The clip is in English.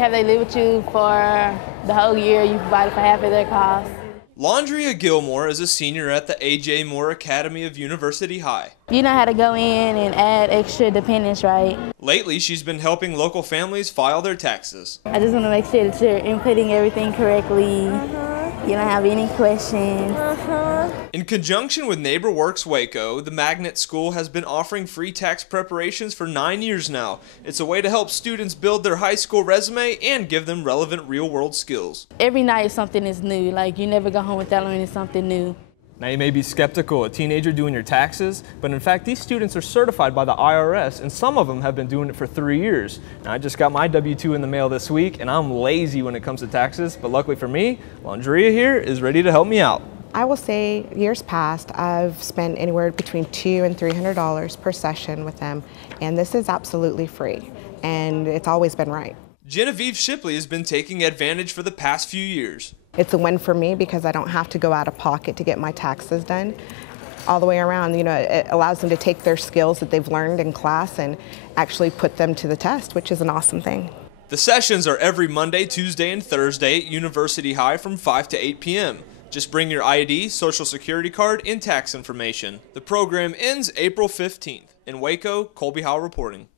have they lived with you for the whole year, you provided for half of their costs. Laundria Gilmore is a senior at the A.J. Moore Academy of University High. You know how to go in and add extra dependents, right? Lately, she's been helping local families file their taxes. I just want to make sure that you're inputting everything correctly. You don't have any questions. In conjunction with NeighborWorks Waco, the Magnet School has been offering free tax preparations for 9 years now. It's a way to help students build their high school resume and give them relevant real-world skills. Every night something is new. Like, you never go home without learning something new. Now you may be skeptical, a teenager doing your taxes, but in fact these students are certified by the IRS and some of them have been doing it for 3 years. Now I just got my W-2 in the mail this week and I'm lazy when it comes to taxes, but luckily for me, Laundria here is ready to help me out. I will say years past I've spent anywhere between $200 and $300 per session with them, and this is absolutely free and it's always been right. Genevieve Shipley has been taking advantage for the past few years. It's a win for me because I don't have to go out of pocket to get my taxes done. All the way around, you know, it allows them to take their skills that they've learned in class and actually put them to the test, which is an awesome thing. The sessions are every Monday, Tuesday, and Thursday at University High from 5 to 8 p.m. Just bring your ID, social security card, and tax information. The program ends April 15th. In Waco, Colby Howell reporting.